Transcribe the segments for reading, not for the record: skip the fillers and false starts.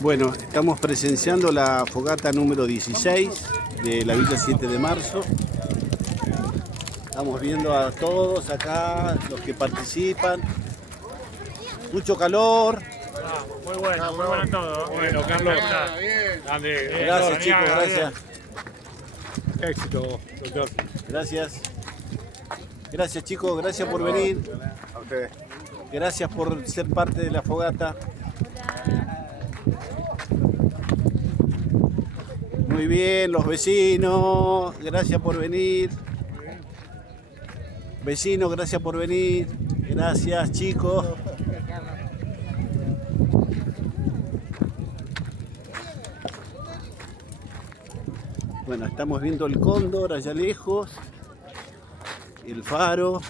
Bueno, estamos presenciando la fogata número 16 de la Villa 7 de Marzo. Estamos viendo a todos acá, los que participan. Mucho calor. Muy bueno todo. Bueno, Carlos. Grande. Gracias, chicos, gracias. Éxito, doctor. Gracias. Gracias, chicos, gracias por venir. A ustedes. Gracias por ser parte de la fogata. Muy bien, los vecinos, gracias por venir. Vecinos, gracias por venir. Gracias, chicos. Bueno, estamos viendo el cóndor allá lejos, el faro.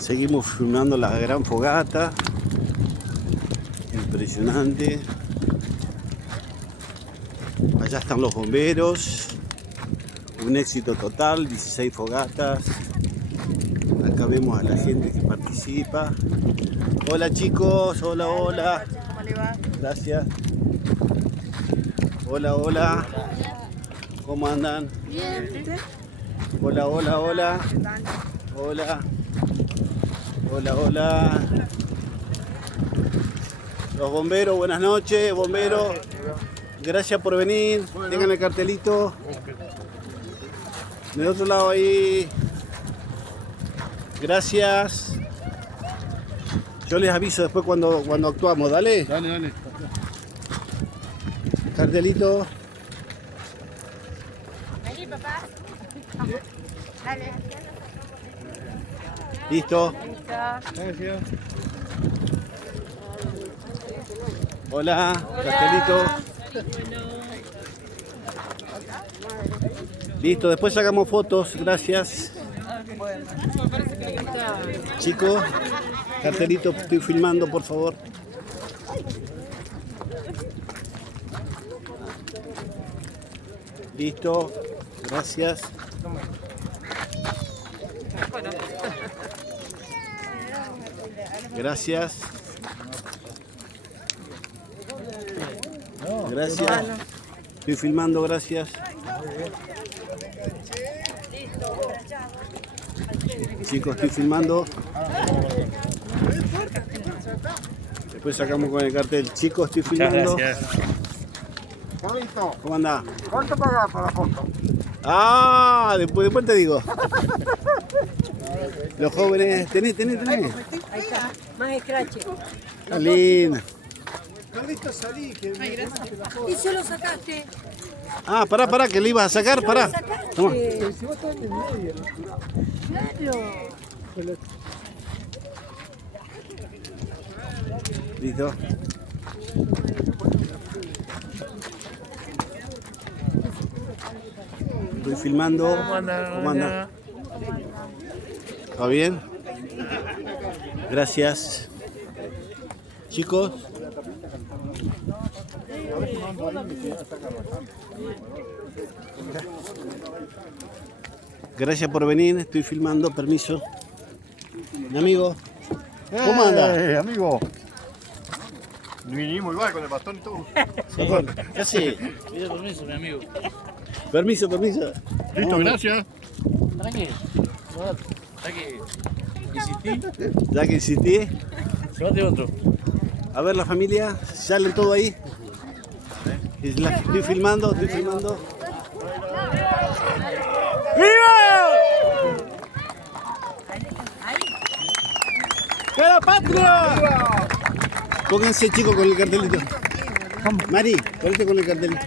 Seguimos filmando la gran fogata. Impresionante. Allá están los bomberos. Un éxito total, 16 fogatas. Acá vemos a la gente que participa. Hola chicos, hola, hola. ¿Cómo le va? Gracias. Hola, hola. ¿Cómo andan? Bien. Hola, hola, hola. Hola. Hola, hola. Los bomberos, buenas noches, bomberos. Gracias por venir. Tengan el cartelito. Del otro lado ahí. Gracias. Yo les aviso después cuando actuamos. Dale. Dale. Cartelito. Vení, papá. Dale. Listo. Gracias. Hola. Cartelito. Listo. Después sacamos fotos. Gracias. Chicos. Cartelito. Estoy filmando, por favor. Listo. Gracias. Gracias. Gracias. Estoy filmando, gracias. Chicos, estoy filmando. Después sacamos con el cartel. Chicos, estoy filmando. Carlito, ¿Cómo andás? ¿cuánto pagás para la foto? Ah, después te digo. Los jóvenes, tenés. Ahí está. Más scratch. Está linda. Carlito, salí, que me tomaste la foto. Y se lo sacaste. Ah, pará, que le ibas a sacar, pará. Toma. Si vos estás en el medio, Claro. Listo. Estoy filmando. ¿Cómo anda? ¿Cómo anda? ¿Está bien? Gracias. Chicos. Gracias por venir, estoy filmando, permiso. Mi amigo. ¿Cómo anda? Amigo. Vinimos igual con el bastón y todo. ¿Qué hace? Pide permiso, mi amigo. Permiso. Listo, gracias. ¿Para qué? ¿Para qué? ¿Insistí? Ya que insistí. Llévate otro. A ver la familia, salen todo ahí. Estoy filmando. ¡Viva! ¡Que la patria! Pónganse chicos con el cartelito. Mari, ponete con el cartelito.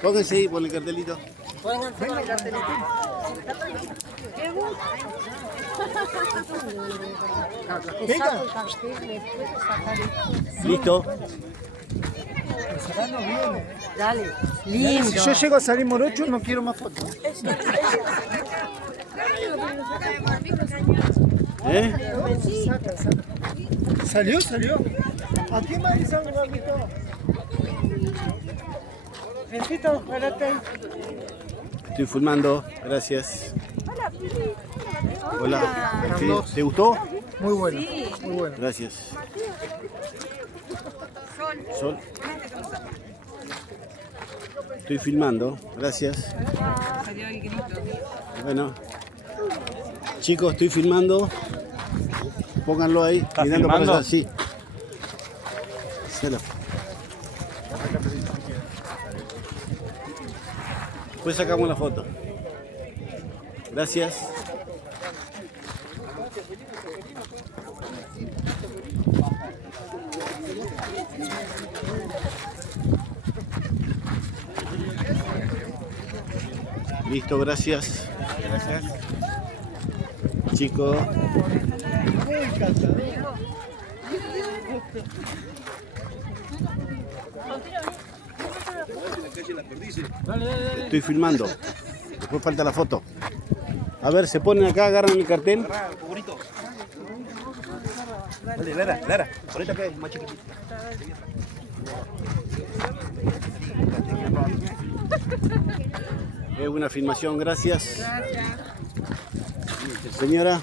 Pónganse ahí por el cartelito. Pónganse con el cartelito. Te saco el cartel, me puedes sacar el... ¿Listo? Acá no viene. Dale, lindo. Si yo llego a salir morocho, no quiero más fotos. ¿Eh? Saca. ¿Salió? ¿A quién más dice algo, Marquito? Necesito, espérate. Estoy filmando, gracias. Hola. ¿Sí? ¿Te gustó? Muy bueno, muy bueno. Gracias. Sol. Estoy filmando, gracias. Bueno, chicos, estoy filmando. Pónganlo ahí, mirando para allá, sí. Celo. Después sacamos la foto. Gracias. Listo, gracias. Gracias. Chicos. Estoy filmando. Después falta la foto. A ver, se ponen acá, agarran el cartel. Dale, Lara, ponete acá, más chiquitito. Es una filmación, gracias. Señora.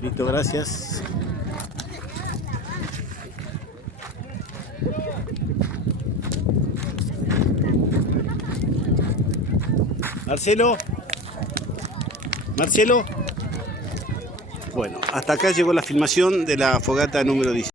Listo, gracias. Marcelo. Bueno, hasta acá llegó la filmación de la fogata número 10.